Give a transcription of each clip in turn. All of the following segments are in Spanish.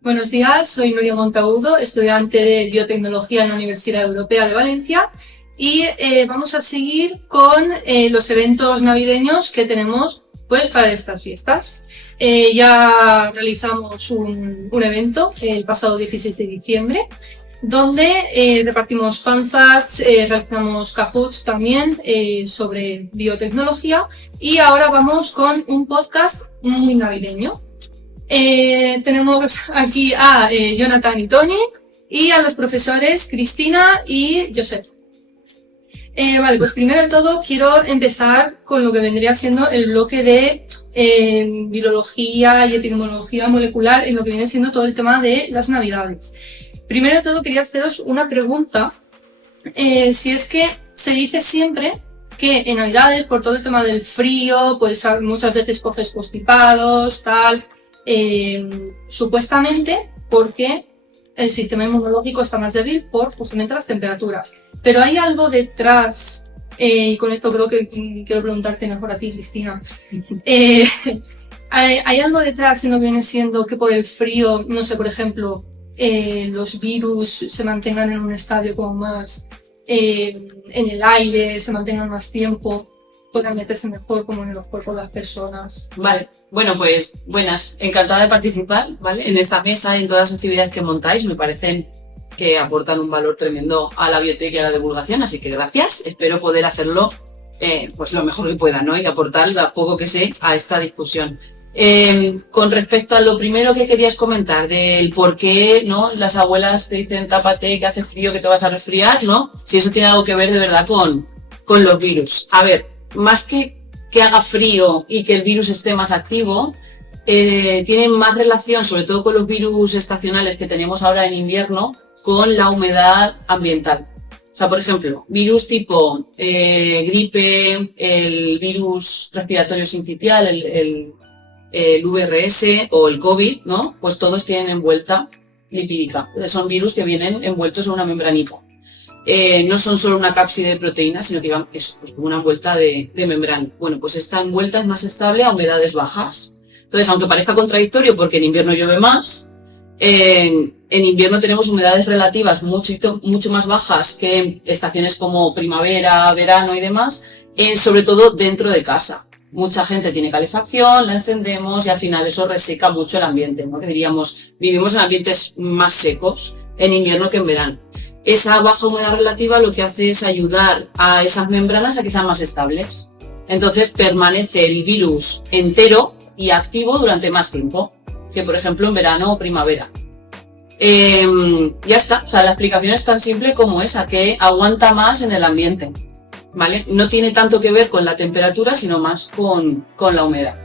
Buenos días, soy Nuria Monteagudo, estudiante de Biotecnología en la Universidad Europea de Valencia y vamos a seguir con los eventos navideños que tenemos pues, para estas fiestas. Ya realizamos un evento el pasado 16 de diciembre donde repartimos fanzarts, realizamos Kahoots también sobre biotecnología y ahora vamos con un podcast muy navideño. Tenemos aquí a Jonathan y Tony y a los profesores Cristina y Josep. Vale, pues primero de todo quiero empezar con lo que vendría siendo el bloque de virología y epidemiología molecular en lo que viene siendo todo el tema de las navidades. Primero de todo quería haceros una pregunta, si es que se dice siempre que en navidades por todo el tema del frío, pues muchas veces coges constipados, tal... supuestamente porque el sistema inmunológico está más débil por justamente las temperaturas. Pero hay algo detrás, y con esto creo que quiero preguntarte mejor a ti, Cristina. Hay algo detrás en lo que viene siendo que por el frío, no sé, por ejemplo, los virus se mantengan en un estadio como más en el aire, se mantengan más tiempo, puedan meterse mejor como en los cuerpos de las personas. Vale, bueno pues buenas, encantada de participar, ¿vale? Sí. En esta mesa y en todas las actividades que montáis, me parecen que aportan un valor tremendo a la biotec y a la divulgación, así que gracias, espero poder hacerlo pues lo mejor que pueda, ¿no? Y aportar lo poco que sé a esta discusión. Con respecto a lo primero que querías comentar, del por qué, ¿no? Las abuelas te dicen tápate, que hace frío, que te vas a resfriar, ¿no? Si eso tiene algo que ver de verdad con los virus. A ver, más que haga frío y que el virus esté más activo, tiene más relación, sobre todo con los virus estacionales que tenemos ahora en invierno, con la humedad ambiental. O sea, por ejemplo, virus tipo gripe, el virus respiratorio sincitial, el VRS o el COVID, ¿no? Pues todos tienen envuelta lipídica. Son virus que vienen envueltos en una membranita. No son solo una cápside de proteínas, sino que llevan eso, pues una envuelta de membrana. Bueno, pues esta envuelta es más estable a humedades bajas. Entonces, aunque parezca contradictorio porque en invierno llueve más, en invierno tenemos humedades relativas mucho más bajas que en estaciones como primavera, verano y demás, sobre todo dentro de casa. Mucha gente tiene calefacción, la encendemos y al final eso reseca mucho el ambiente, ¿no? Que diríamos, vivimos en ambientes más secos en invierno que en verano. Esa baja humedad relativa lo que hace es ayudar a esas membranas a que sean más estables. Entonces permanece el virus entero y activo durante más tiempo que, por ejemplo, en verano o primavera. Ya está, o sea, la explicación es tan simple como esa, que aguanta más en el ambiente, ¿vale? No tiene tanto que ver con la temperatura, sino más con la humedad.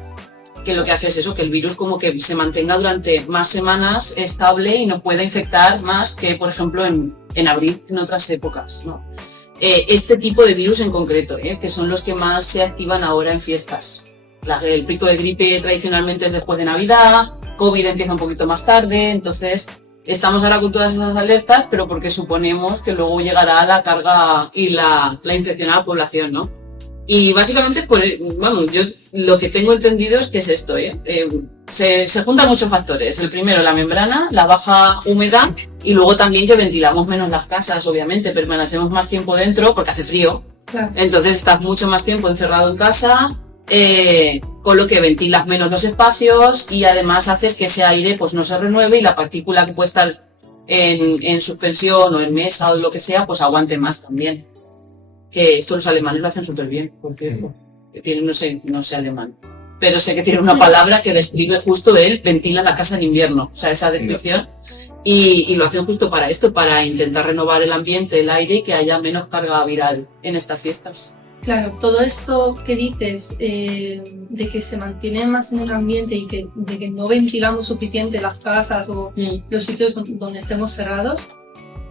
Que lo que hace es eso, que el virus como que se mantenga durante más semanas estable y no pueda infectar más que, por ejemplo, en abril, en otras épocas, ¿no? Este tipo de virus en concreto, que son los que más se activan ahora en fiestas. El pico de gripe tradicionalmente es después de Navidad, COVID empieza un poquito más tarde, entonces estamos ahora con todas esas alertas, pero porque suponemos que luego llegará la carga y la infección a la población, ¿no? Y básicamente, pues, vamos, yo lo que tengo entendido es que es esto, se juntan muchos factores. El primero, la membrana, la baja humedad, y luego también que ventilamos menos las casas, obviamente, permanecemos más tiempo dentro porque hace frío. Claro. Entonces estás mucho más tiempo encerrado en casa, con lo que ventilas menos los espacios y además haces que ese aire pues no se renueve y la partícula que puede estar en suspensión o en mesa o lo que sea, pues aguante más también. Que esto los alemanes lo hacen súper bien, por cierto. No sé alemán, pero sé que tiene una palabra que describe justo él, ventila la casa en invierno, o sea, esa descripción, y lo hacen justo para esto, para intentar renovar el ambiente, el aire y que haya menos carga viral en estas fiestas. Claro, todo esto que dices de que se mantiene más en el ambiente y de que no ventilamos suficiente las casas o los sitios donde estemos cerrados,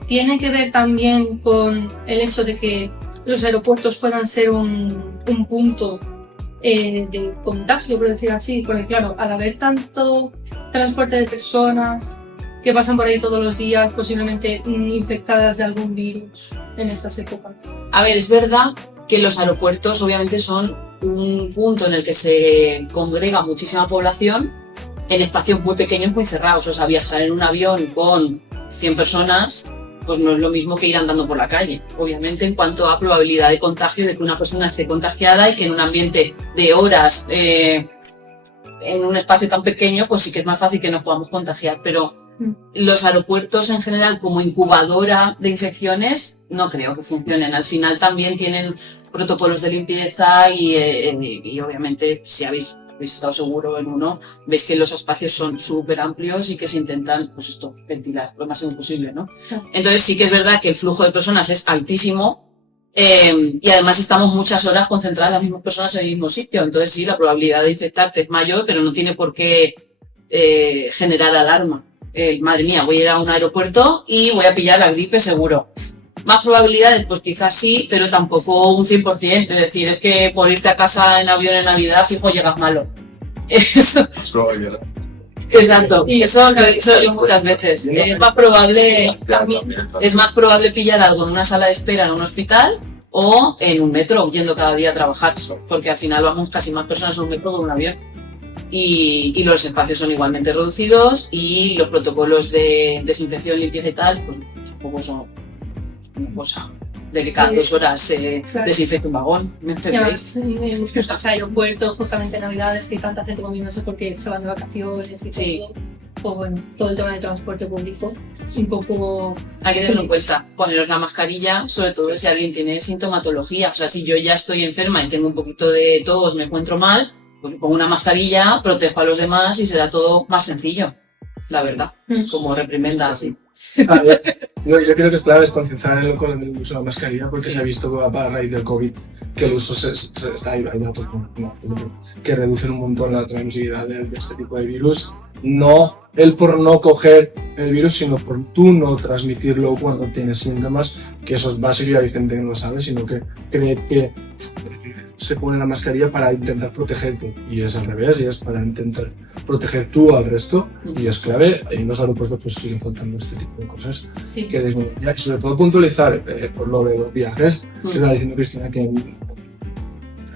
tiene que ver también con el hecho de que los aeropuertos puedan ser un punto de contagio, por decir así, porque claro, al haber tanto transporte de personas que pasan por ahí todos los días, posiblemente infectadas de algún virus en estas épocas. A ver, es verdad que los aeropuertos obviamente son un punto en el que se congrega muchísima población en espacios muy pequeños, muy cerrados. O sea, viajar en un avión con 100 personas, pues no es lo mismo que ir andando por la calle. Obviamente, en cuanto a probabilidad de contagio, de que una persona esté contagiada y que en un ambiente de horas, en un espacio tan pequeño, pues sí que es más fácil que nos podamos contagiar. Pero los aeropuertos en general, como incubadora de infecciones, no creo que funcionen. Al final también tienen protocolos de limpieza y obviamente, si habéis estado seguro en uno, veis que los espacios son súper amplios y que se intentan, pues esto, ventilar lo máximo posible, ¿no? Entonces sí que es verdad que el flujo de personas es altísimo y además estamos muchas horas concentradas las mismas personas en el mismo sitio. Entonces sí, la probabilidad de infectarte es mayor, pero no tiene por qué generar alarma. Madre mía, voy a ir a un aeropuerto y voy a pillar la gripe seguro. Más probabilidades, pues quizás sí, pero tampoco un 100%. Es decir, es que por irte a casa en avión en Navidad, fijo, llegas malo. Eso. Exacto. Y eso lo he dicho yo muchas veces. Es más probable pillar algo en una sala de espera en un hospital o en un metro, yendo cada día a trabajar. Porque al final vamos casi más personas en un metro que en un avión. Y los espacios son igualmente reducidos y los protocolos de desinfección, limpieza y tal, pues tampoco son una cosa de que cada 2 horas se desinfecta un vagón, ¿me entendéis? En muchos aeropuertos, justamente en Navidades, que hay tanta gente moviéndose porque se van de vacaciones y todo, pues bueno, todo el tema del transporte público, un poco... Hay que tenerlo en cuenta, poneros la mascarilla, sobre todo si alguien tiene sintomatología. O sea, si yo ya estoy enferma y tengo un poquito de tos, me encuentro mal, pues pongo una mascarilla, protejo a los demás y será todo más sencillo, la verdad, como reprimenda así. Yo creo que es clave concienciar con el uso de la mascarilla porque se ha visto a raíz del COVID que el uso hay datos que reducen un montón la transmisibilidad de este tipo de virus. No el por no coger el virus, sino por tú no transmitirlo cuando tienes síntomas, que eso es básico y hay gente que no lo sabe, sino que cree que se pone la mascarilla para intentar protegerte y es al revés, y es para intentar proteger tú al resto y es clave. Y en los aeropuertos pues siguen faltando este tipo de cosas que desmontar y sobre todo puntualizar por lo de los viajes, que está diciendo Cristina que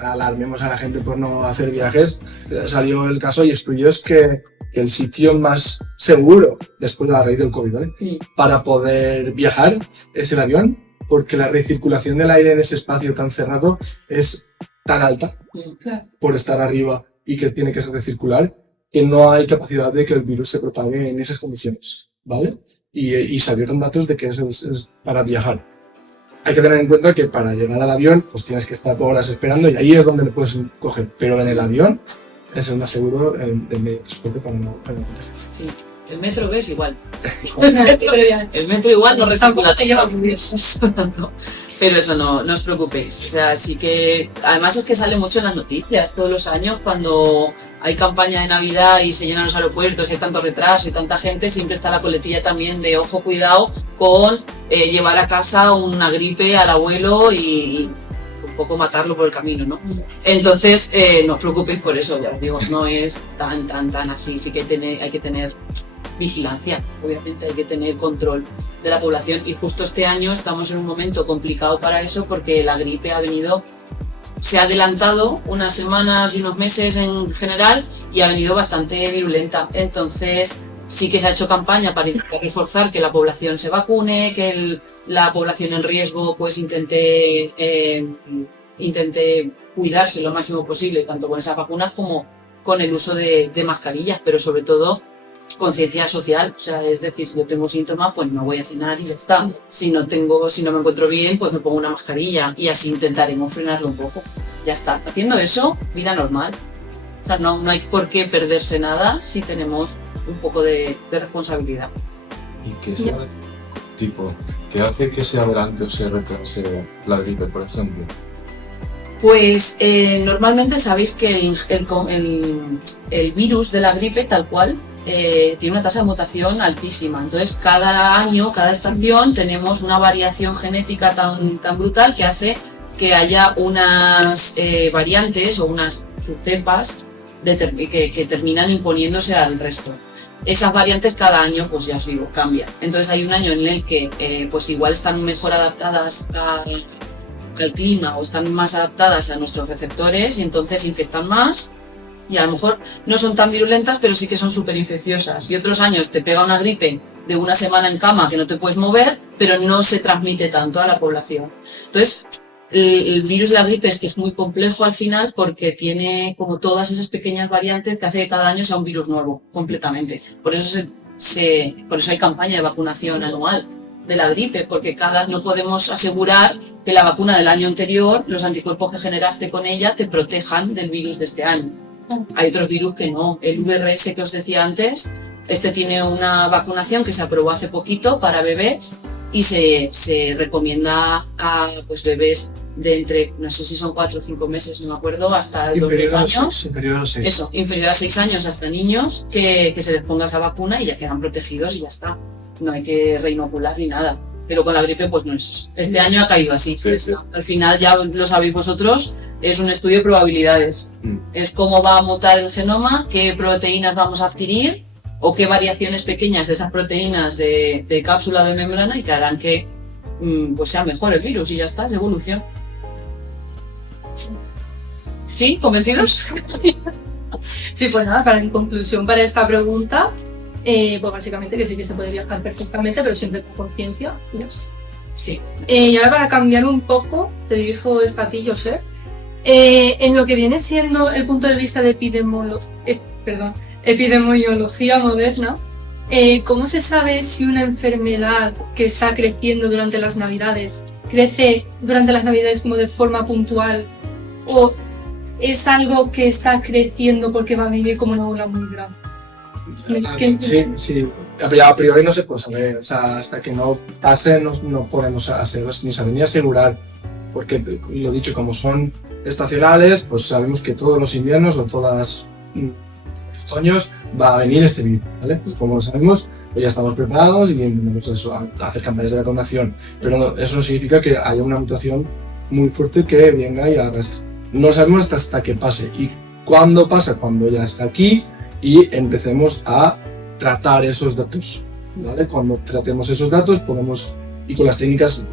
alarmemos a la gente por no hacer viajes. Salió el caso y estudios que el sitio más seguro después de la raíz del COVID, ¿vale? Para poder viajar es el avión, porque la recirculación del aire en ese espacio tan cerrado es tan alta por estar arriba y que tiene que recircular, que no hay capacidad de que el virus se propague en esas condiciones, ¿vale? Y salieron datos de que eso es para viajar. Hay que tener en cuenta que para llegar al avión pues tienes que estar horas esperando y ahí es donde le puedes coger, pero en el avión es el más seguro del medio de transporte para no Sí, el metro es igual. El metro igual no recircula, te lleva tanto. Pero eso no os preocupéis. O sea, sí que... Además es que sale mucho en las noticias todos los años cuando hay campaña de Navidad y se llenan los aeropuertos y hay tanto retraso y tanta gente, siempre está la coletilla también de ojo, cuidado con llevar a casa una gripe al abuelo y un poco matarlo por el camino, ¿no? Entonces, no os preocupéis por eso, ya os digo, no es tan así. Sí que hay que tener vigilancia, obviamente hay que tener control de la población y justo este año estamos en un momento complicado para eso porque la gripe se ha adelantado unas semanas y unos meses en general y ha venido bastante virulenta. Entonces sí que se ha hecho campaña para reforzar que la población se vacune, que la población en riesgo pues intente cuidarse lo máximo posible, tanto con esas vacunas como con el uso de mascarillas, pero sobre todo conciencia social. O sea, es decir, si yo tengo síntomas, pues no voy a cenar y ya está. Si no me encuentro bien, pues me pongo una mascarilla y así intentaremos frenarlo un poco. Ya está. Haciendo eso, vida normal. O sea, no hay por qué perderse nada si tenemos un poco de responsabilidad. ¿Y qué se hace? ¿Qué hace que se adelante o se retrase la gripe, por ejemplo? Pues normalmente sabéis que el virus de la gripe, tal cual, tiene una tasa de mutación altísima. Entonces, cada año, cada estación, tenemos una variación genética tan brutal que hace que haya unas variantes o unas subcepas que terminan imponiéndose al resto. Esas variantes cada año, pues ya os digo, cambian. Entonces hay un año en el que pues igual están mejor adaptadas al clima o están más adaptadas a nuestros receptores y entonces infectan más. y a lo mejor no son tan virulentas, pero sí que son súper infecciosas. Y otros años te pega una gripe de una semana en cama que no te puedes mover, pero no se transmite tanto a la población. Entonces, el virus de la gripe es muy complejo al final porque tiene como todas esas pequeñas variantes que hace que cada año sea un virus nuevo, completamente. Por eso por eso hay campaña de vacunación anual de la gripe, porque no podemos asegurar que la vacuna del año anterior, los anticuerpos que generaste con ella, te protejan del virus de este año. Hay otros virus que no. El VRS que os decía antes, este tiene una vacunación que se aprobó hace poquito para bebés y se recomienda a pues bebés de entre, no sé si son 4 o 5 meses, no me acuerdo, hasta los 10 años. Inferior a 6. Eso, inferior a 6 años hasta niños, que se les ponga esa vacuna y ya quedan protegidos y ya está. No hay que reinocular ni nada. Pero con la gripe pues no es eso. Este año ha caído así. Sí, sí. Al final, ya lo sabéis vosotros, es un estudio de probabilidades. Es cómo va a mutar el genoma, qué proteínas vamos a adquirir o qué variaciones pequeñas de esas proteínas de cápsula de membrana y que harán que pues sea mejor el virus y ya está, es evolución. ¿Sí? ¿Convencidos? Sí, pues nada, en conclusión para esta pregunta, pues básicamente que sí que se puede viajar perfectamente, pero siempre con conciencia. Y ya está. Sí. Y ahora para cambiar un poco, te dirijo esta a ti, Josep, en lo que viene siendo el punto de vista de epidemiología moderna, ¿cómo se sabe si una enfermedad que está creciendo durante las Navidades crece durante las Navidades como de forma puntual o es algo que está creciendo porque va a vivir como una ola muy grande? Sí. A priori no se puede saber, o sea, hasta que no pase no podemos ni saber ni asegurar, porque lo dicho, como son estacionales, pues sabemos que todos los inviernos o todos los otoños va a venir este virus, ¿vale? Como lo sabemos, pues ya estamos preparados y tenemos eso, a hacer campañas de vacunación, pero no, eso no significa que haya una mutación muy fuerte que venga y arrastre. No sabemos hasta que pase, y cuándo pasa, cuando ya está aquí y empecemos a tratar esos datos, ¿vale? Cuando tratemos esos datos podemos, y con las técnicas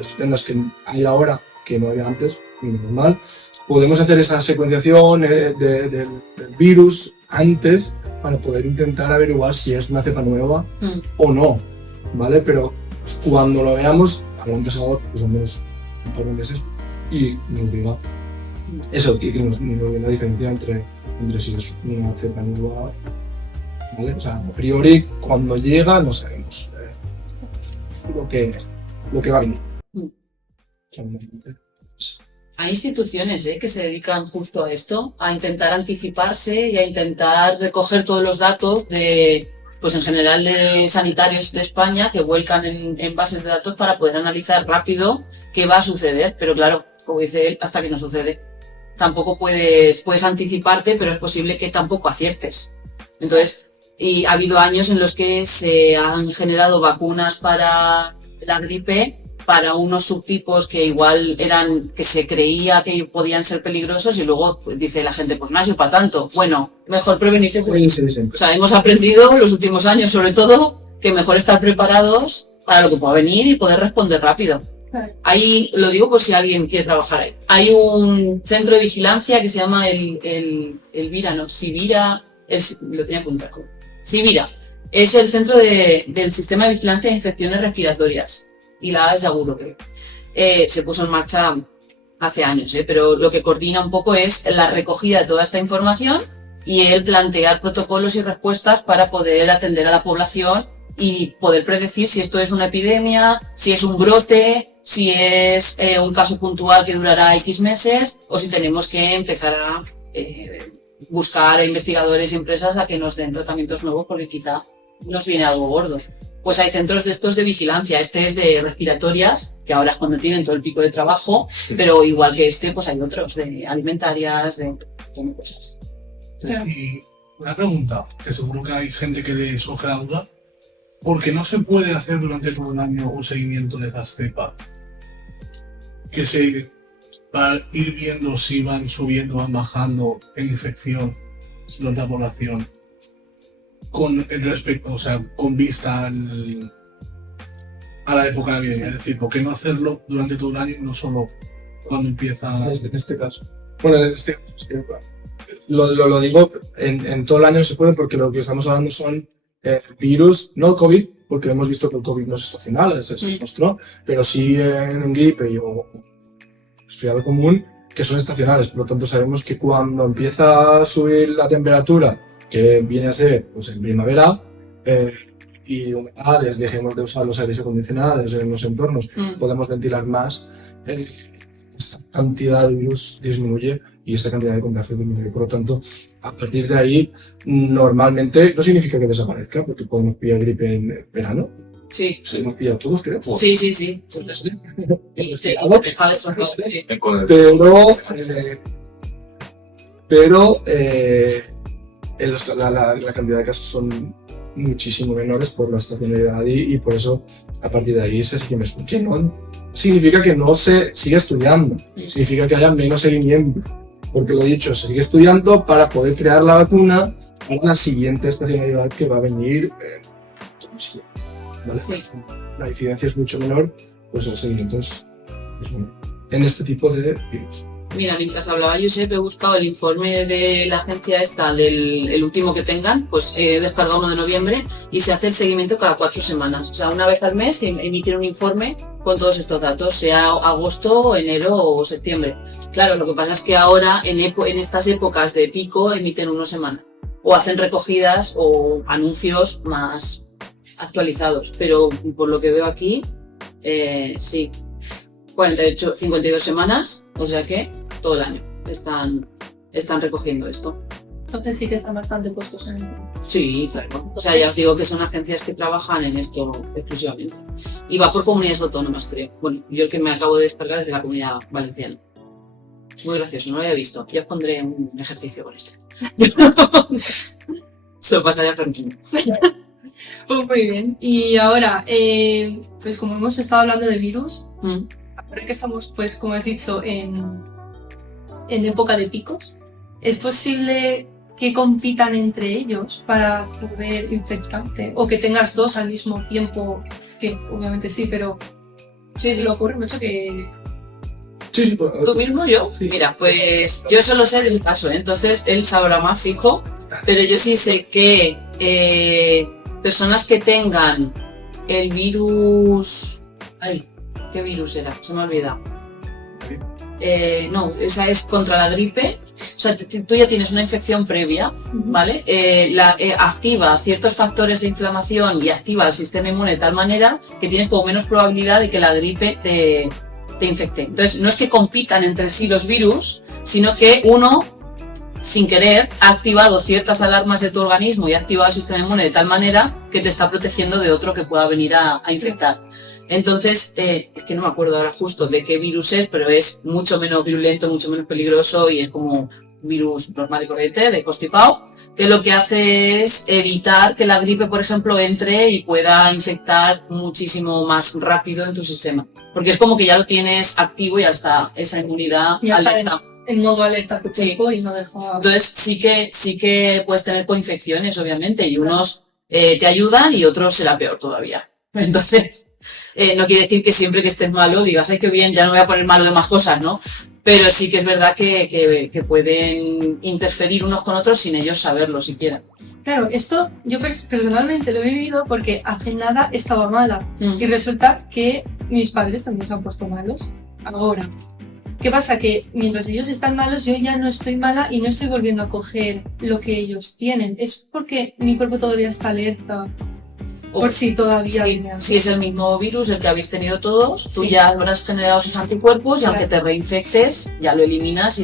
estupendas que hay ahora, que no había antes, normal, podemos hacer esa secuenciación del virus antes para poder intentar averiguar si es una cepa nueva o no, ¿vale? Pero cuando lo veamos, habrán pasado pues al menos un par de meses y nos diga eso, que nos diga la diferencia entre si es una cepa nueva, ¿vale? O sea, a priori, cuando llega, no sabemos lo que va a venir. Hay instituciones que se dedican justo a esto, a intentar anticiparse y a intentar recoger todos los datos de, pues en general de sanitarios de España que vuelcan en bases de datos para poder analizar rápido qué va a suceder. Pero claro, como dice él, hasta que no sucede. Tampoco puedes anticiparte, pero es posible que tampoco aciertes. Entonces, y ha habido años en los que se han generado vacunas para la gripe para unos subtipos que igual que se creía que podían ser peligrosos y luego dice la gente, pues no ha sido para tanto. Bueno, mejor prevenir que prevenir. Sí. O sea, hemos aprendido en los últimos años, sobre todo, que mejor estar preparados para lo que pueda venir y poder responder rápido. Ahí, lo digo por si alguien quiere trabajar ahí. Hay un centro de vigilancia que se llama Sivira, lo tenía apuntado. Sivira. Es el centro del sistema de vigilancia de infecciones respiratorias. Y la A es de agudo, creo. Se puso en marcha hace años, pero lo que coordina un poco es la recogida de toda esta información y el plantear protocolos y respuestas para poder atender a la población y poder predecir si esto es una epidemia, si es un brote, si es un caso puntual que durará X meses o si tenemos que empezar a buscar a investigadores y empresas a que nos den tratamientos nuevos porque quizá nos viene algo gordo. Pues hay centros de estos de vigilancia. Este es de respiratorias, que ahora es cuando tienen todo el pico de trabajo, pero igual que este, pues hay otros de alimentarias, de cosas. Y una pregunta, que seguro que hay gente que le surge la duda. ¿Por qué no se puede hacer durante todo el año un seguimiento de las cepas? Para ir viendo si van subiendo, van bajando en infección durante la población. Con vista a la época navideña, es decir, ¿por qué no hacerlo durante todo el año y no solo cuando empieza? En este caso. Bueno, lo digo, en todo el año no se puede porque lo que estamos hablando son virus, no el COVID, porque hemos visto que el COVID no es estacional, se demostró, pero sí en gripe o resfriado común, que son estacionales. Por lo tanto, sabemos que cuando empieza a subir la temperatura, que viene a ser pues, en primavera, y humedades, dejemos de usar los aires acondicionados en los entornos, podemos ventilar más, esta cantidad de virus disminuye y esta cantidad de contagio disminuye. Por lo tanto, a partir de ahí, normalmente no significa que desaparezca, porque podemos pillar gripe en verano. Sí. Sí, hemos pillado todos, creo. Sí. Pero la cantidad de casos son muchísimo menores por la estacionalidad y por eso a partir de ahí se sigue mejor. Que no significa que no se siga estudiando, significa que haya menos seguimiento, porque lo dicho, se sigue estudiando para poder crear la vacuna para la siguiente estacionalidad que va a venir. ¿Vale? Sí. La incidencia es mucho menor, pues el seguimiento es menor en este tipo de virus. Mira, mientras hablaba Josep, he buscado el informe de la agencia esta, el último que tengan, pues he descargado uno de noviembre y se hace el seguimiento cada 4 semanas. O sea, una vez al mes emiten un informe con todos estos datos, sea agosto, enero o septiembre. Claro, lo que pasa es que ahora, en estas épocas de pico, emiten uno semana. O hacen recogidas o anuncios más actualizados. Pero por lo que veo aquí, sí. 52 semanas, o sea que todo el año están recogiendo esto. Entonces sí que están bastante puestos en el tema. Sí, claro. O sea, ya os digo que son agencias que trabajan en esto exclusivamente. Y va por comunidades autónomas, creo. Bueno, yo el que me acabo de descargar es de la Comunidad Valenciana. Muy gracioso, no lo había visto. Ya os pondré un ejercicio con esto. Se lo pasaría permitido. Pues muy bien. Y ahora, pues como hemos estado hablando de virus, ahora que estamos, pues como has dicho, en época de picos, ¿es posible que compitan entre ellos para poder infectarte? O que tengas dos al mismo tiempo, que obviamente sí, pero sí lo ocurre mucho que... Sí, ¿Tú mismo? ¿Yo? Sí. Mira, pues yo solo sé del caso, entonces él sabrá más fijo, pero yo sí sé que personas que tengan el virus... Ay, ¿qué virus era? Se me ha olvidado. No, esa es contra la gripe. O sea, tú ya tienes una infección previa, ¿vale? Activa ciertos factores de inflamación y activa el sistema inmune de tal manera que tienes como menos probabilidad de que la gripe te infecte. Entonces, no es que compitan entre sí los virus, sino que uno, sin querer, ha activado ciertas alarmas de tu organismo y ha activado el sistema inmune de tal manera que te está protegiendo de otro que pueda venir a infectar. Entonces, es que no me acuerdo ahora justo de qué virus es, pero es mucho menos virulento, mucho menos peligroso y es como un virus normal y corriente de constipado, que lo que hace es evitar que la gripe, por ejemplo, entre y pueda infectar muchísimo más rápido en tu sistema. Porque es como que ya lo tienes activo y ya está esa inmunidad Ya está alerta. en modo alerta tu cuerpo y no deja... Entonces sí que puedes tener coinfecciones, obviamente, y unos te ayudan y otros será peor todavía. Entonces, no quiere decir que siempre que estés malo digas, ay, qué bien, ya no me voy a poner malo de más cosas, ¿no? Pero sí que es verdad que pueden interferir unos con otros sin ellos saberlo siquiera. Claro, esto yo personalmente lo he vivido porque hace nada estaba mala y resulta que mis padres también se han puesto malos ahora. ¿Qué pasa? Que mientras ellos están malos yo ya no estoy mala y no estoy volviendo a coger lo que ellos tienen. Es porque mi cuerpo todavía está alerta. Por si todavía... Si es el mismo virus el que habéis tenido todos, tú ya habrás generado sus anticuerpos y aunque te reinfectes, ya lo eliminas y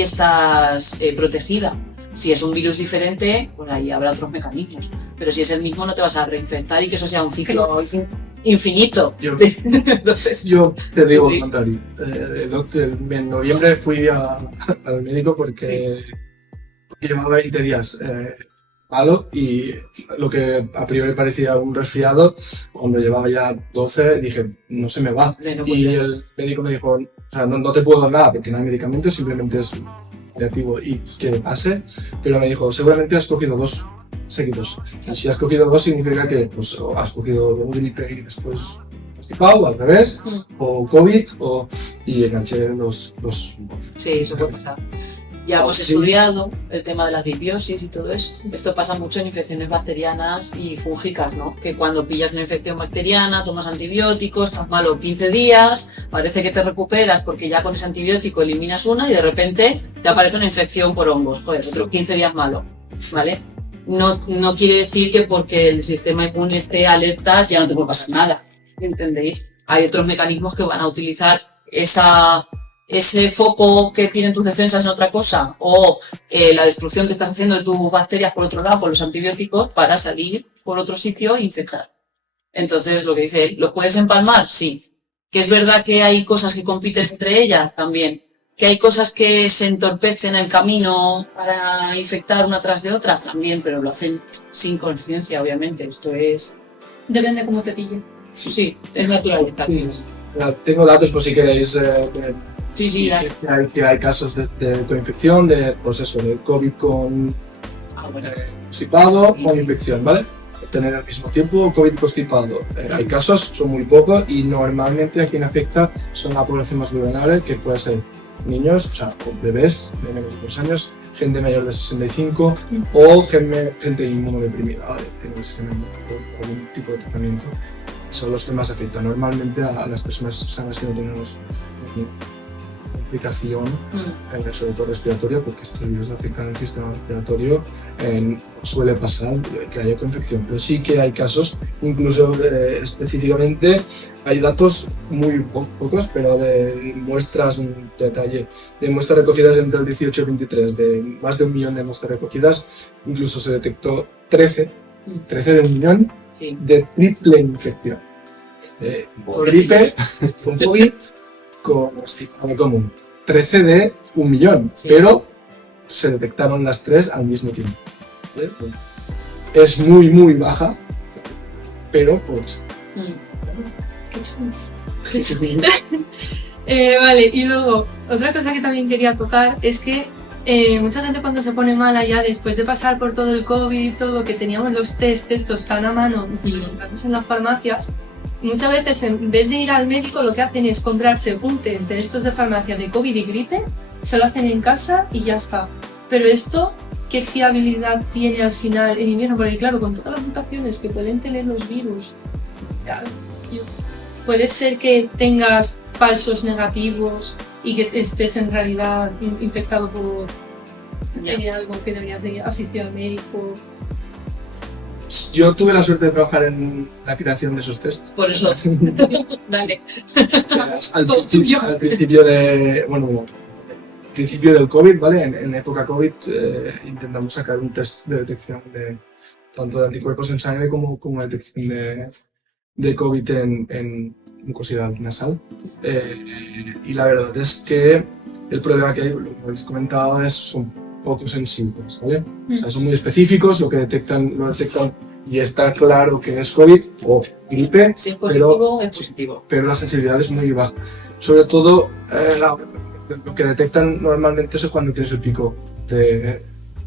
estás protegida. Si es un virus diferente, pues ahí habrá otros mecanismos. Pero si es el mismo, no te vas a reinfectar y que eso sea un ciclo infinito. Yo te digo un comentario. En noviembre fui al médico porque llevaba 20 días malo y lo que a priori parecía un resfriado, cuando llevaba ya 12 dije, no se me va. Y el médico me dijo, o sea, no te puedo dar nada porque no hay medicamentos, simplemente es negativo y que pase, pero me dijo, seguramente has cogido 2 seguidos. Y si has cogido 2 significa que pues, has cogido un gripe y después constipado, o al revés, o COVID, y enganché los... Sí, eso puede pasar. Ya hemos Sí. estudiado el tema de las disbiosis y todo eso. Esto pasa mucho en infecciones bacterianas y fúngicas, ¿no? Que cuando pillas una infección bacteriana, tomas antibióticos, estás malo 15 días, parece que te recuperas porque ya con ese antibiótico eliminas una y de repente te aparece una infección por hongos. Joder, otros 15 días malo, ¿vale? No quiere decir que porque el sistema inmune esté alerta ya no te puede pasar nada, ¿entendéis? Hay otros mecanismos que van a utilizar ese foco que tienen tus defensas en otra cosa o la destrucción que estás haciendo de tus bacterias por otro lado con los antibióticos para salir por otro sitio e infectar. Entonces, lo que dice él, ¿los puedes empalmar? Sí. Que es verdad que hay cosas que compiten entre ellas también. Que hay cosas que se entorpecen el camino para infectar una tras de otra también, pero lo hacen sin conciencia, obviamente. Esto es... Depende cómo te pille. Sí, es naturaleza. Sí. Tengo datos por si queréis Sí, dale. que hay casos de coinfección, pues eso, de COVID con Bueno. constipado o infección, ¿vale? Tener al mismo tiempo COVID constipado. Hay casos, son muy pocos y normalmente a quien afecta son la población más vulnerable, que puede ser niños, o sea, bebés de menos de 2 años, gente mayor de 65 o gente inmunodeprimida, ¿vale? Tienen algún tipo de tratamiento. Son los que más afectan normalmente a las personas sanas que no tenemos complicación, sobre todo respiratoria, porque estos virus afectan al sistema respiratorio. No suele pasar que haya coinfección, pero sí que hay casos, incluso específicamente hay datos muy pocos, pero de muestras, un detalle, de muestras recogidas entre el 18 y el 23, de más de 1 millón de muestras recogidas, incluso se detectó 13 de 1 millón Sí. de triple infección. Gripe, con COVID, con constipado común. 13 de 1 millón, Sí. pero se detectaron las 3 al mismo tiempo. ¿Vale? Es muy baja, pero pues... Qué chulo. Vale, y luego, otra cosa que también quería tocar es que mucha gente cuando se pone mala ya después de pasar por todo el COVID y todo, que teníamos los test estos tan a mano y los compramos en las farmacias, muchas veces en vez de ir al médico lo que hacen es comprarse un test de estos de farmacia de COVID y gripe, se lo hacen en casa y ya está. Pero esto, ¿qué fiabilidad tiene al final en invierno? Porque claro, con todas las mutaciones que pueden tener los virus, claro, puede ser que tengas falsos negativos y que estés en realidad infectado por algo que deberías de asistir al médico. Yo tuve la suerte de trabajar en la creación de esos tests. Por eso, dale. Al principio del COVID, ¿vale? En época COVID intentamos sacar un test de detección tanto de anticuerpos en sangre como detección de COVID en mucosidad nasal. Y la verdad es que el problema que hay, lo que habéis comentado, son poco sensibles, ¿vale? O sea, son muy específicos, lo detectan y está claro que es COVID o gripe, Si es positivo, es positivo. pero la sensibilidad es muy baja. Sobre todo, lo que detectan normalmente es cuando tienes el pico de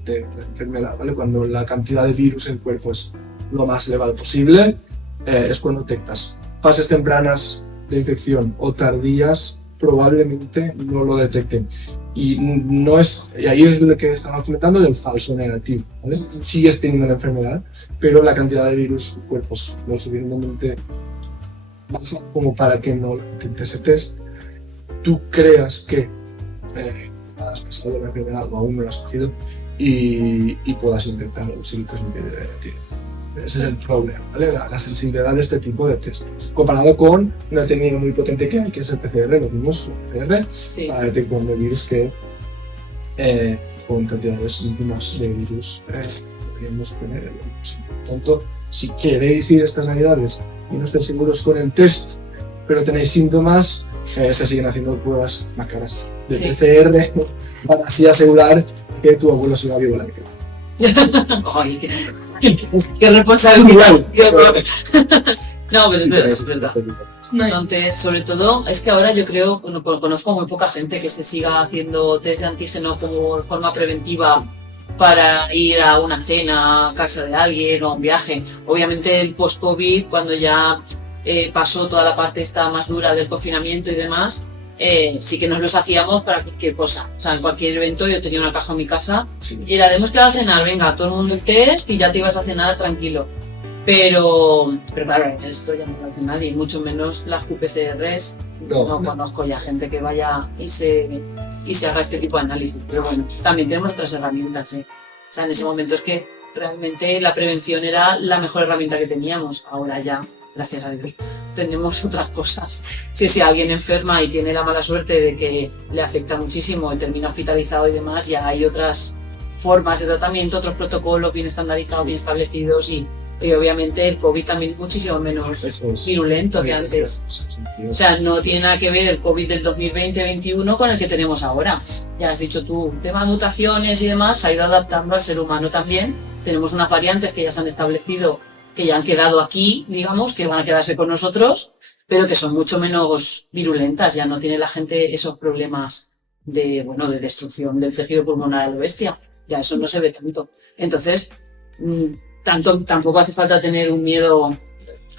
la enfermedad, ¿vale? Cuando la cantidad de virus en el cuerpo es lo más elevado posible, es cuando detectas. Fases tempranas de infección o tardías probablemente no lo detecten. Y ahí es lo que estamos comentando del falso negativo, ¿vale? Sigues teniendo la enfermedad, pero la cantidad de virus en el cuerpo es lo suficientemente baja como para que no detectes ese test. Tú creas que has pasado la enfermedad o aún no la has cogido y puedas intentarlo sin transmitir a ti. Ese es el problema, ¿vale? La sensibilidad de este tipo de test. Comparado con una técnica muy potente que hay, que es el PCR, lo vimos, el PCR, Sí. para detectar virus que con cantidades ínfimas de virus podríamos tener. Por tanto, si queréis ir estas navidades y no estáis seguros con el test, pero tenéis síntomas, se siguen haciendo pruebas más caras de Sí. PCR para así asegurar que tu abuelo siga vivo la que Ay, qué responsabilidad. Qué horror. No, pues es verdad. Son test, sobre todo, es que ahora yo creo, conozco muy poca gente que se siga haciendo test de antígeno como forma preventiva para ir a una cena a casa de alguien o a un viaje. Obviamente el post-COVID, cuando ya pasó toda la parte esta más dura del confinamiento y demás, sí que nos los hacíamos para cualquier cosa. O sea, en cualquier evento yo tenía una caja en mi casa y era, hemos quedado a cenar, venga, todo el mundo el test y ya te ibas a cenar tranquilo. Pero claro, esto ya no lo hace nadie, mucho menos las QPCRs. No conozco ya gente que vaya y se haga este tipo de análisis. Pero bueno, también tenemos otras herramientas, ¿eh? O sea, en ese momento es que realmente la prevención era la mejor herramienta que teníamos. Ahora ya, gracias a Dios, tenemos otras cosas. Que si alguien enferma y tiene la mala suerte de que le afecta muchísimo y termina hospitalizado y demás, ya hay otras formas de tratamiento, otros protocolos bien estandarizados, bien establecidos y obviamente el COVID también es muchísimo menos virulento que antes. O sea, no tiene nada que ver el COVID del 2020-21 con el que tenemos ahora. Ya has dicho tú, tema de mutaciones y demás, se ha ido adaptando al ser humano también. Tenemos unas variantes que ya se han establecido, que ya han quedado aquí, digamos, que van a quedarse con nosotros, pero que son mucho menos virulentas. Ya no tiene la gente esos problemas de destrucción del tejido pulmonar a lo bestia. Ya eso no se ve tanto. Entonces, tampoco hace falta tener un miedo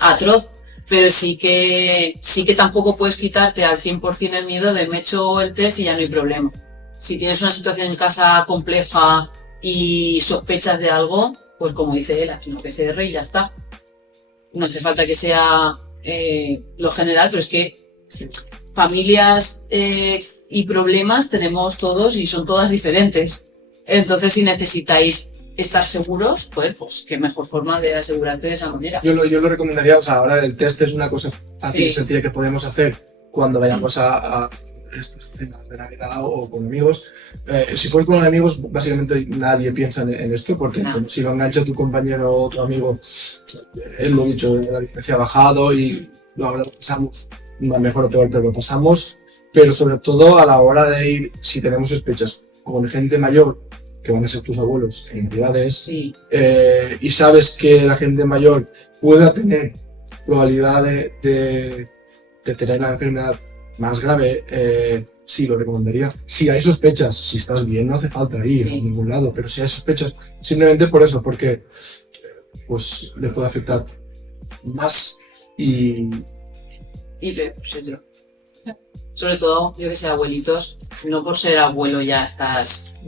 atroz, pero sí que tampoco puedes quitarte al 100% el miedo de me echo el test y ya no hay problema. Si tienes una situación en casa compleja y sospechas de algo, pues como dice él, aquí una PCR y ya está. No hace falta que sea lo general, pero es que familias y problemas tenemos todos y son todas diferentes. Entonces, si necesitáis estar seguros, pues qué mejor forma de asegurarte de esa manera. Yo lo recomendaría, o sea, ahora el test es una cosa fácil y sencilla que podemos hacer cuando vayamos a estas cenas de Navidad o con amigos. Si fuera con amigos, básicamente nadie piensa en esto, porque si lo engancha tu compañero o tu amigo, él lo ha dicho, la diferencia ha bajado y lo pasamos mejor o peor, pero lo pasamos. Pero sobre todo a la hora de ir, si tenemos sospechas con gente mayor, que van a ser tus abuelos en Navidades, y sabes que la gente mayor pueda tener probabilidad de tener la enfermedad más grave, sí lo recomendaría. Si hay sospechas, si estás bien, no hace falta ir a ningún lado, pero si hay sospechas, simplemente por eso, porque pues les puede afectar más y sobre todo, yo que sé, abuelitos, no por ser abuelo ya estás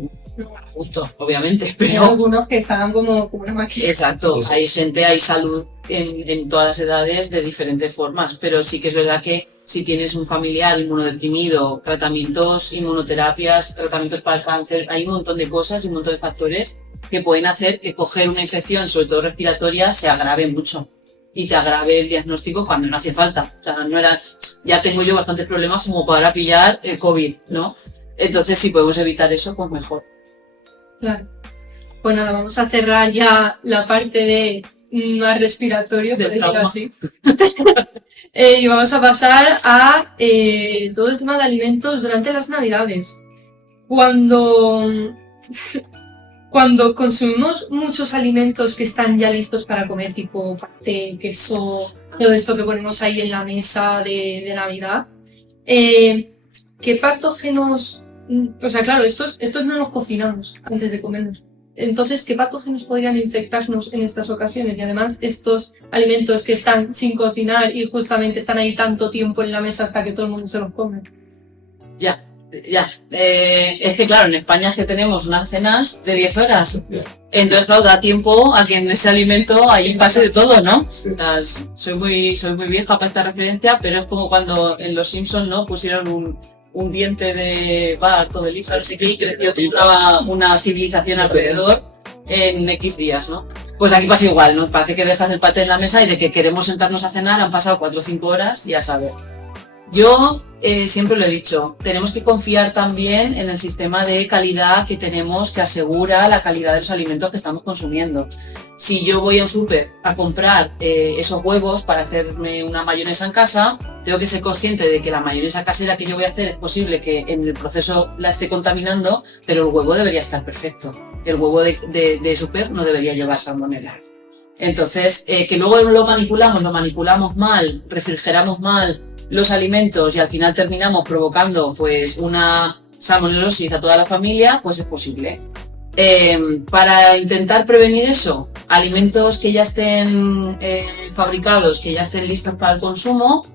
justo, obviamente, pero hay algunos que están como una máquina. Exacto, hay gente, hay salud en todas las edades de diferentes formas, pero sí que es verdad que si tienes un familiar inmunodeprimido, tratamientos, inmunoterapias, tratamientos para el cáncer, hay un montón de cosas y un montón de factores que pueden hacer que coger una infección, sobre todo respiratoria, se agrave mucho y te agrave el diagnóstico cuando no hace falta. O sea, ya tengo yo bastantes problemas como para pillar el COVID, ¿no? Entonces, si podemos evitar eso, pues mejor. Claro. Pues nada, vamos a cerrar ya la parte de más respiratorio, por decirlo así. Y vamos a pasar a todo el tema de alimentos durante las Navidades. Cuando consumimos muchos alimentos que están ya listos para comer, tipo pastel, queso, todo esto que ponemos ahí en la mesa de Navidad, ¿qué patógenos? O sea, claro, estos no los cocinamos antes de comernos. Entonces, ¿qué patógenos podrían infectarnos en estas ocasiones? Y además, estos alimentos que están sin cocinar y justamente están ahí tanto tiempo en la mesa hasta que todo el mundo se los come. Ya. Es que claro, en España es que tenemos unas cenas de 10 horas. Entonces, claro, da tiempo a que en ese alimento ahí pase de todo, ¿no? Sí. O sea, soy muy vieja para esta referencia, pero es como cuando en Los Simpsons, ¿no? Pusieron un diente de Bart o de Lisa, no sé qué, y creció toda una civilización alrededor en X días, ¿no? Pues aquí pasa igual, ¿no? Parece que dejas el paté en la mesa y de que queremos sentarnos a cenar han pasado 4 o 5 horas y a saber. Yo siempre lo he dicho, tenemos que confiar también en el sistema de calidad que tenemos que asegura la calidad de los alimentos que estamos consumiendo. Si yo voy al súper a comprar esos huevos para hacerme una mayonesa en casa, tengo que ser consciente de que la mayonesa casera que yo voy a hacer es posible que en el proceso la esté contaminando, pero el huevo debería estar perfecto. El huevo de súper no debería llevar salmonela. Entonces, que luego lo manipulamos mal, refrigeramos mal los alimentos y al final terminamos provocando pues una salmonelosis a toda la familia, pues es posible. Para intentar prevenir eso, alimentos que ya estén fabricados, que ya estén listos para el consumo,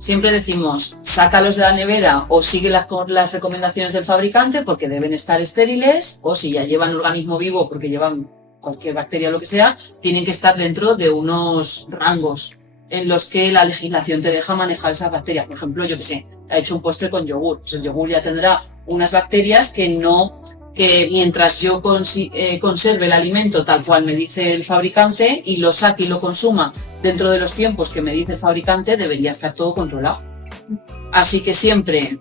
siempre decimos, sácalos de la nevera o sigue las recomendaciones del fabricante porque deben estar estériles, o si ya llevan organismo vivo porque llevan cualquier bacteria o lo que sea, tienen que estar dentro de unos rangos en los que la legislación te deja manejar esas bacterias. Por ejemplo, yo que sé, ha hecho un postre con yogur. Pues el yogur ya tendrá unas bacterias que mientras yo conserve el alimento tal cual me dice el fabricante y lo saque y lo consuma dentro de los tiempos que me dice el fabricante, debería estar todo controlado. Así que siempre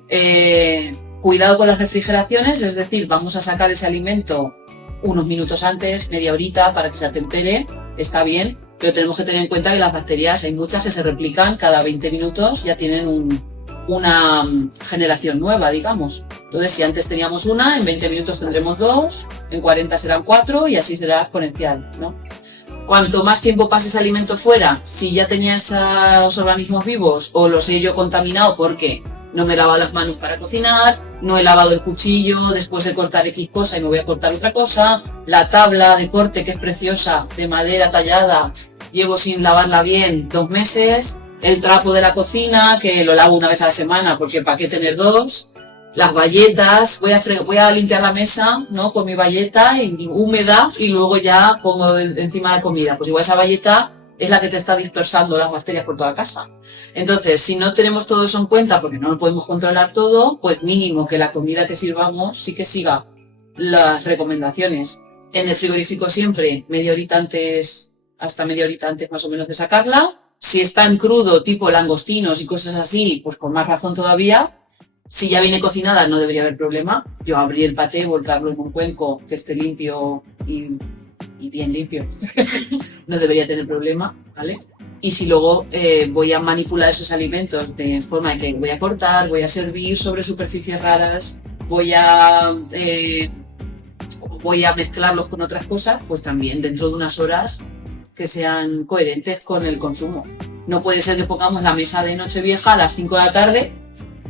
cuidado con las refrigeraciones, es decir, vamos a sacar ese alimento unos minutos antes, media horita para que se atempere, está bien, pero tenemos que tener en cuenta que las bacterias, hay muchas que se replican cada 20 minutos, ya tienen una generación nueva, digamos. Entonces, si antes teníamos una, en 20 minutos tendremos 2, en 40 serán 4 y así será exponencial, ¿no? Cuanto más tiempo pase ese alimento fuera, si ya tenía esos organismos vivos o los he yo contaminado porque no me he lavado las manos para cocinar, no he lavado el cuchillo después de cortar X cosa y me voy a cortar otra cosa, la tabla de corte que es preciosa, de madera tallada, llevo sin lavarla bien 2 meses, el trapo de la cocina, que lo lavo una vez a la semana porque para qué tener 2, las bayetas, voy a limpiar la mesa, ¿no? Con mi bayeta y húmeda y luego ya pongo encima la comida. Pues igual esa bayeta es la que te está dispersando las bacterias por toda la casa. Entonces, si no tenemos todo eso en cuenta, porque no lo podemos controlar todo, pues mínimo que la comida que sirvamos sí que siga las recomendaciones. En el frigorífico siempre media horita antes, hasta media horita antes más o menos de sacarla. Si está en crudo, tipo langostinos y cosas así, pues con más razón todavía. Si ya viene cocinada no debería haber problema. Yo abrí el paté, volcarlo en un cuenco que esté limpio y bien limpio. No debería tener problema, ¿vale? Y si luego voy a manipular esos alimentos de forma de que voy a cortar, voy a servir sobre superficies raras, voy a mezclarlos con otras cosas, pues también dentro de unas horas que sean coherentes con el consumo. No puede ser que pongamos la mesa de Nochevieja a las 5 de la tarde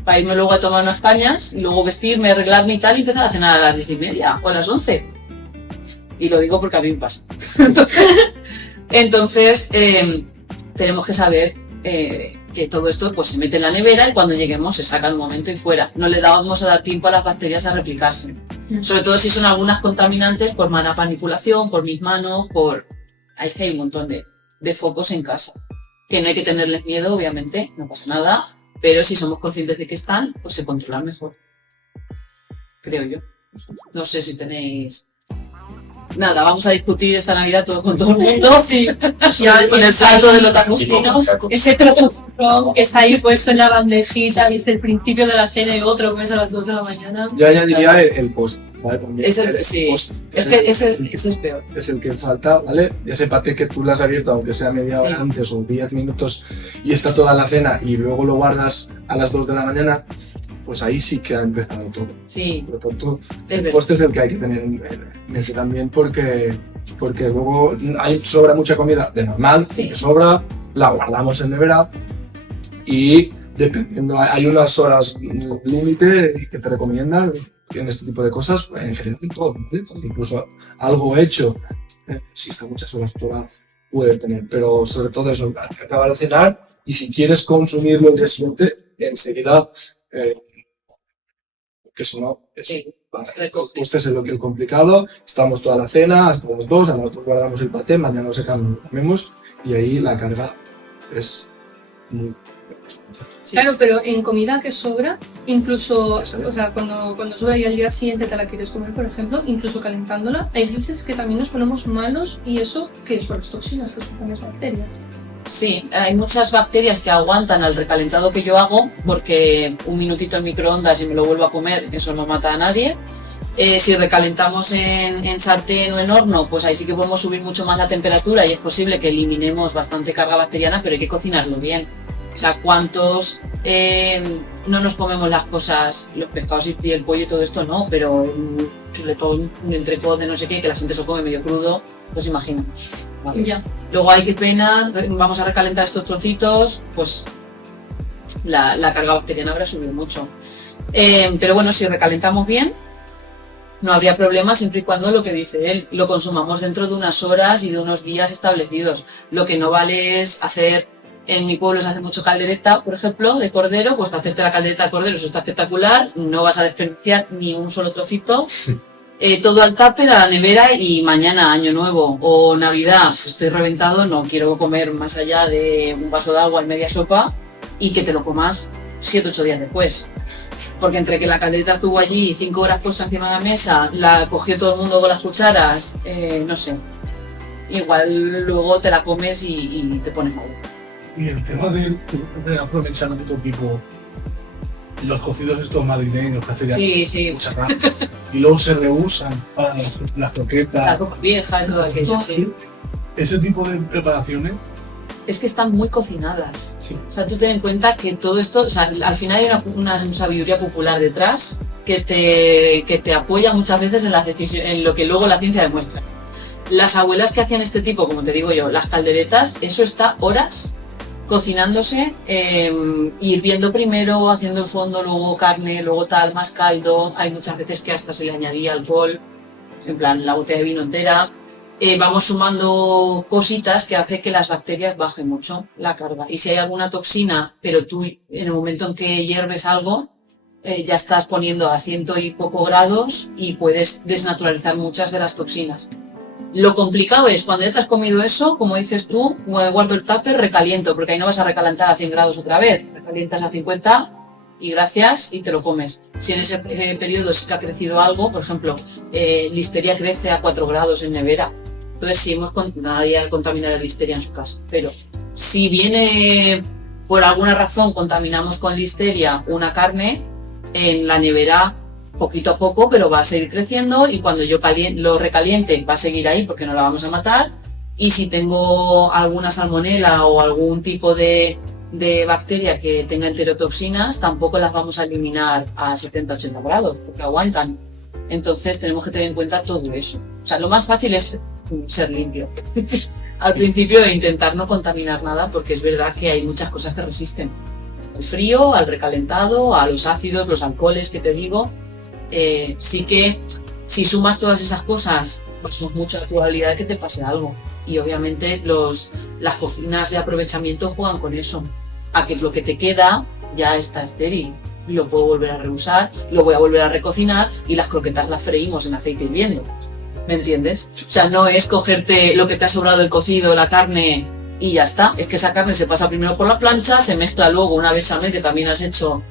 para irme luego a tomar unas cañas y luego vestirme, arreglarme y tal y empezar a cenar a las 10:30 o a las 11. Y lo digo porque a mí me pasa. Entonces, tenemos que saber que todo esto pues se mete en la nevera y cuando lleguemos se saca en un momento y fuera. No le vamos a dar tiempo a las bacterias a replicarse. Sobre todo si son algunas contaminantes por mala manipulación, por mis manos, Hay un montón de focos en casa. Que no hay que tenerles miedo, obviamente, no pasa nada. Pero si somos conscientes de que están, pues se controlan mejor. Creo yo. No sé si tenéis... Nada, vamos a discutir esta Navidad con todo el mundo. Sí. Ya, con el salto de los tacostinos. Ese trozo que está ahí puesto en la bandejita desde el principio de la cena y otro que es a las 2 de la mañana. Yo añadiría el post, ¿vale? También Sí. post. Es que ese es el peor. Es el que falta, ¿vale? Ese paté que tú lo has abierto, aunque sea media hora antes o 10 minutos y está toda la cena y luego lo guardas a las 2 de la mañana, pues ahí sí que ha empezado todo. Sí. Por lo tanto, el post es el que hay que tener en mente también porque luego sobra mucha comida de normal, que sobra, la guardamos en nevera y dependiendo, hay unas horas límite que te recomiendan en este tipo de cosas, en general en todo, ¿sí? Incluso algo hecho, si está muchas horas fuera, puede tener, pero sobre todo eso, acabar de cenar y si quieres consumirlo el día siguiente, enseguida, que eso no, este es el complicado, estamos toda la cena, hasta las 2, a las 2 guardamos el paté, mañana lo sacamos, lo comemos y ahí la carga es muy... Sí. Claro, pero en comida que sobra, incluso, o sea, cuando sobra y al día siguiente te la quieres comer, por ejemplo, incluso calentándola, hay veces que también nos ponemos malos y eso, ¿qué es? Por las toxinas que son las bacterias. Sí, hay muchas bacterias que aguantan al recalentado que yo hago, porque un minutito en microondas y me lo vuelvo a comer, eso no mata a nadie. Si recalentamos en sartén o en horno, pues ahí sí que podemos subir mucho más la temperatura y es posible que eliminemos bastante carga bacteriana, pero hay que cocinarlo bien. O sea, ¿cuántos no nos comemos las cosas, los pescados y el pollo y todo esto? No, pero un chuletón, un entrecot de no sé qué, que la gente se lo come medio crudo, pues imaginemos. Vale. Ya. Luego hay que penar, vamos a recalentar estos trocitos, pues la carga bacteriana habrá subido mucho. Pero bueno, si recalentamos bien, no habría problema siempre y cuando lo que dice él, lo consumamos dentro de unas horas y de unos días establecidos. Lo que no vale es hacer En mi pueblo se hace mucho caldereta, por ejemplo, de cordero, pues hacerte la caldereta de cordero, eso está espectacular, no vas a desperdiciar ni un solo trocito. Todo al tupper, a la nevera y mañana, Año Nuevo o Navidad, estoy reventado, no quiero comer más allá de un vaso de agua y media sopa y que te lo comas 7 o 8 días después. Porque entre que la caldereta estuvo allí 5 horas puesta encima de la mesa, la cogió todo el mundo con las cucharas, no sé. Igual luego te la comes y te pones mal. Y el tema del aprovechamiento tipo los cocidos estos madrileños, castellanos, Sí. mucha rama, y luego se reusan para las croquetas. La ropa vieja y todo aquello, sí. Ese tipo de preparaciones. Es que están muy cocinadas. Sí. O sea, tú ten en cuenta que todo esto, o sea, al final hay una sabiduría popular detrás que te apoya muchas veces en las decisiones, en lo que luego la ciencia demuestra. Las abuelas que hacían este tipo, como te digo yo, las calderetas, eso está horas cocinándose, hirviendo primero, haciendo el fondo, luego carne, luego tal, más caldo. Hay muchas veces que hasta se le añadía alcohol, en plan la botella de vino entera. Vamos sumando cositas que hace que las bacterias bajen mucho la carga. Y si hay alguna toxina, pero tú en el momento en que hierves algo, ya estás poniendo a 100 y poco grados y puedes desnaturalizar muchas de las toxinas. Lo complicado es cuando ya te has comido eso, como dices tú, guardo el tupper, recaliento, porque ahí no vas a recalentar a 100 grados otra vez. Recalientas a 50 y gracias y te lo comes. Si en ese periodo sí que ha crecido algo, por ejemplo, listeria crece a 4 grados en nevera. Entonces sí, nadie ha contaminado de listeria en su casa. Pero si viene por alguna razón contaminamos con listeria una carne, en la nevera poquito a poco, pero va a seguir creciendo y cuando yo lo recaliente va a seguir ahí porque no la vamos a matar. Y si tengo alguna salmonela o algún tipo de bacteria que tenga enterotoxinas, tampoco las vamos a eliminar a 70-80 grados porque aguantan. Entonces tenemos que tener en cuenta todo eso. O sea, lo más fácil es ser limpio. Al principio intentar no contaminar nada porque es verdad que hay muchas cosas que resisten. Al frío, al recalentado, a los ácidos, los alcoholes que te digo. Sí que si sumas todas esas cosas, pues es mucha probabilidad de que te pase algo. Y obviamente las cocinas de aprovechamiento juegan con eso. A que lo que te queda ya está estéril. Y lo puedo volver a reusar, lo voy a volver a recocinar y las croquetas las freímos en aceite hirviendo. ¿Me entiendes? O sea, no es cogerte lo que te ha sobrado del cocido, la carne y ya está. Es que esa carne se pasa primero por la plancha, se mezcla luego una bechamel que también has hecho.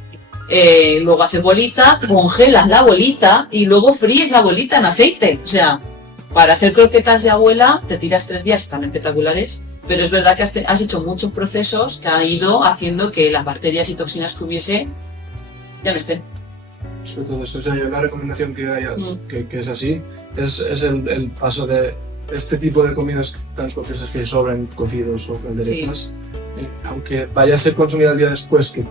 Luego haces bolita, congelas la bolita y luego fríes la bolita en aceite. O sea, para hacer croquetas de abuela te tiras 3 días, están espectaculares, pero es verdad que has hecho muchos procesos que han ido haciendo que las bacterias y toxinas que hubiese ya no estén. Sobre todo eso, o sea, yo la recomendación que daría, que es así, es el paso de este tipo de comidas tan cocidas que sobran cocidos o calderetas, aunque vaya a ser consumida el día después, que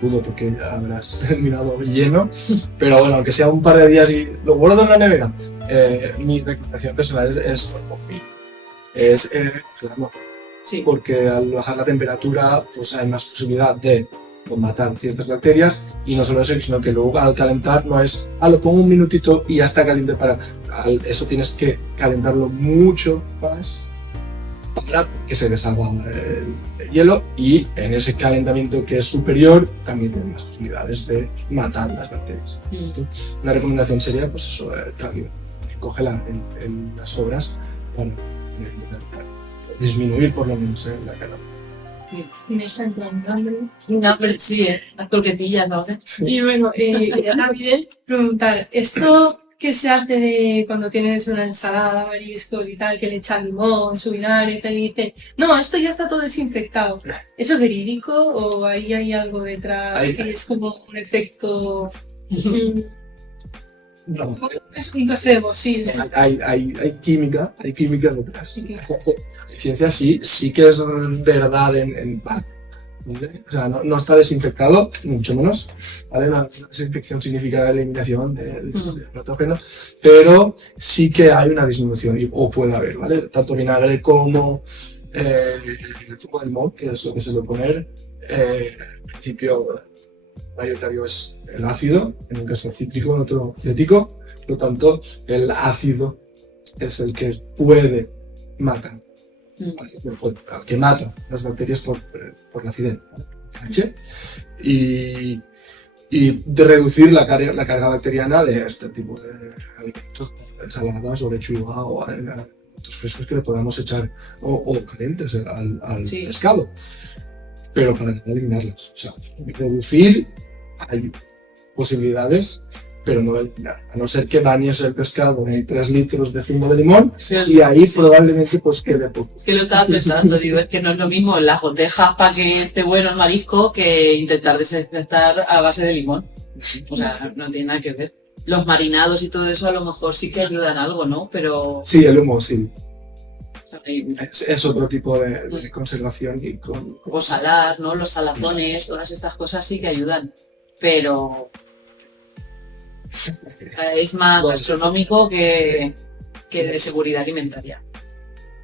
dudo porque ya habrás terminado lleno, pero bueno, aunque sea un par de días y lo guardo en la nevera, mi recomendación personal es congelarlo. Sí. Porque al bajar la temperatura pues hay más posibilidad de matar ciertas bacterias y no solo eso, sino que luego al calentar no es, lo pongo un minutito y ya está caliente eso tienes que calentarlo mucho más para que se deshaga el hielo y en ese calentamiento que es superior también tiene más posibilidades de matar las bacterias. Una recomendación sería pues eso, congelar las sobras para disminuir por lo menos la calor. Me está entrando hambre. No, pero sí, las croquetillas ahora. Y bueno, ahora Miguel, preguntar, esto que se hace de cuando tienes una ensalada, mariscos y tal, que le echan limón, su vinagre y tal, y dicen, no, esto ya está todo desinfectado. ¿Eso es verídico o ahí hay algo detrás que es como un efecto... No. Es un placebo, sí. Hay química detrás. Hay ciencia sí que es verdad en parte. ¿Vale? O sea, no está desinfectado, mucho menos. ¿Vale? Una desinfección significa la eliminación del patógeno, pero sí que hay una disminución, o puede haber, ¿vale? Tanto vinagre como el zumo del moho, que es lo que se suele poner. En principio, mayoritario es el ácido, en un caso cítrico, en otro acético, por lo tanto el ácido es el que puede matar. que mata las bacterias por la acidez, ¿vale? Y de reducir la carga bacteriana de este tipo de alimentos, pues, ensaladas o lechuga o alimentos frescos que le podamos echar o calientes al pescado, pero para no eliminarlas. O sea, reducir, hay posibilidades, pero no eliminar. A no ser que bañes el pescado en 3 litros de zumo de limón y ahí probablemente pues quede poco. Es que lo estaba pensando, digo, es que no es lo mismo las gotejas para que esté bueno el marisco que intentar desinfectar a base de limón. O sea, no tiene nada que ver. Los marinados y todo eso a lo mejor sí que ayudan algo, ¿no? Pero... Sí, el humo, sí. Es otro tipo de conservación. O salar, ¿no? Los salazones, todas estas cosas sí que ayudan. Pero... es más gastronómico que de seguridad alimentaria.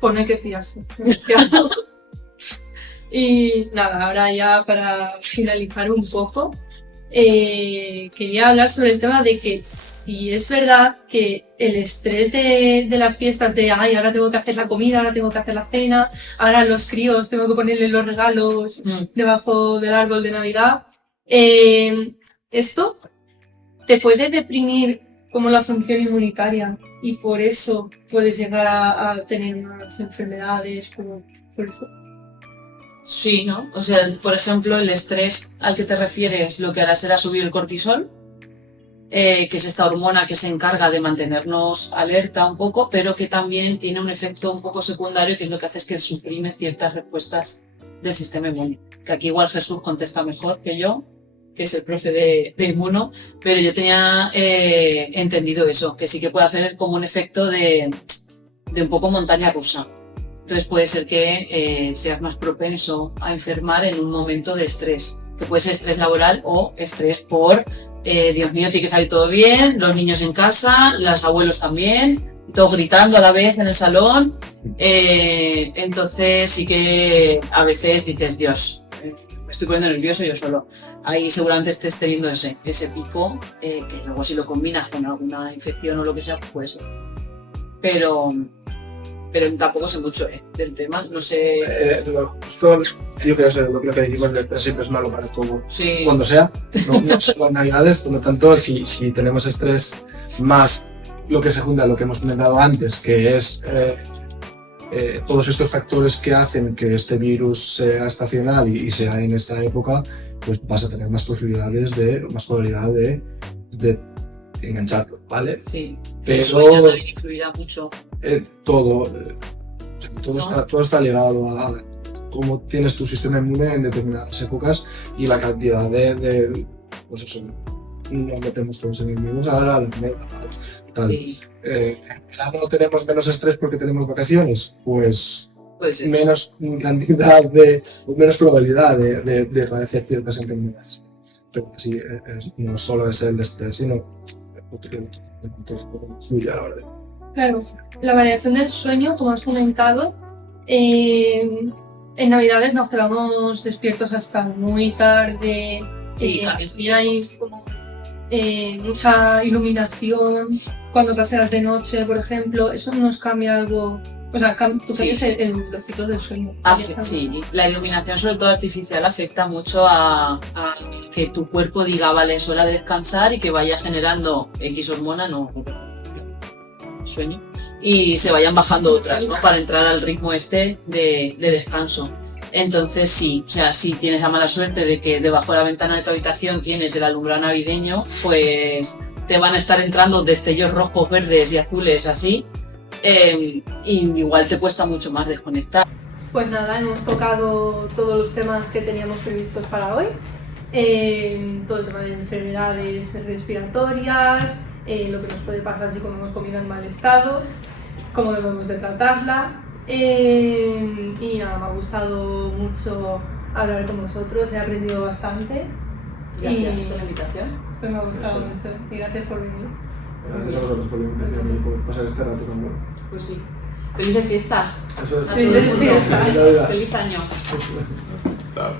Pues no hay que fiarse. Y nada, ahora ya para finalizar un poco, quería hablar sobre el tema de que si es verdad que el estrés de las fiestas de ay, ahora tengo que hacer la comida, ahora tengo que hacer la cena, ahora a los críos tengo que ponerle los regalos debajo del árbol de Navidad, esto te puede deprimir como la función inmunitaria y por eso puedes llegar a tener unas enfermedades por eso. Sí, ¿no? O sea, por ejemplo, el estrés al que te refieres lo que hará será subir el cortisol, que es esta hormona que se encarga de mantenernos alerta un poco, pero que también tiene un efecto un poco secundario, que es lo que hace es que suprime ciertas respuestas del sistema inmune. Que aquí igual Jesús contesta mejor que yo, que es el profe de inmuno, pero yo tenía entendido eso, que sí que puede hacer como un efecto de un poco montaña rusa. Entonces puede ser que seas más propenso a enfermar en un momento de estrés, que puede ser estrés laboral o estrés por, Dios mío, tiene que salir todo bien, los niños en casa, los abuelos también, todos gritando a la vez en el salón. Entonces sí que a veces dices, Dios, me estoy poniendo nervioso yo solo. Ahí seguramente estés teniendo ese pico, que luego si lo combinas con alguna infección o lo que sea, pues puede ser. Pero tampoco sé mucho del tema, no sé... Justo, yo creo que lo que dijimos, el estrés siempre es malo para todo, sí. Cuando sea, no solo en Navidades, por lo tanto, si tenemos estrés más lo que se junta a lo que hemos comentado antes, que es todos estos factores que hacen que este virus sea estacional y sea en esta época, pues vas a tener más probabilidad de engancharlo, ¿vale? Sí, pero el sueño también influirá mucho. Todo está ligado a cómo tienes tu sistema inmune en determinadas épocas y la cantidad pues eso, nos metemos todos en el mismo, ahora la tal. Sí. En verano tenemos menos estrés porque tenemos vacaciones, pues menos cantidad menos probabilidad de padecer ciertas enfermedades. Pero sí, no solo es el estrés, sino influye a la hora de... Claro, la variación del sueño, como has comentado, en Navidades nos quedamos despiertos hasta muy tarde, miráis como mucha iluminación, cuando paseas de noche, por ejemplo, eso nos cambia algo, o sea, tú cambias los ciclos del sueño. Sí, la iluminación sobre todo artificial afecta mucho a que tu cuerpo diga, vale, es hora de descansar y que vaya generando X hormona, sueño, y se vayan bajando otras, ¿no? Para entrar al ritmo de descanso. Entonces sí, o sea, si tienes la mala suerte de que debajo de la ventana de tu habitación tienes el alumbrado navideño, pues te van a estar entrando destellos rojos, verdes y azules así, y igual te cuesta mucho más desconectar. Pues nada, hemos tocado todos los temas que teníamos previstos para hoy, todo el tema de enfermedades respiratorias, lo que nos puede pasar si comemos comida en mal estado, cómo debemos de tratarla, y nada, me ha gustado mucho hablar con vosotros, he aprendido bastante. Gracias por la invitación. Pues me ha gustado mucho y gracias por venir. Gracias a vosotros por la invitación y por pasar este rato conmigo. Pues sí. Felices fiestas. Eso es. Felices fiestas. Feliz año. Chao.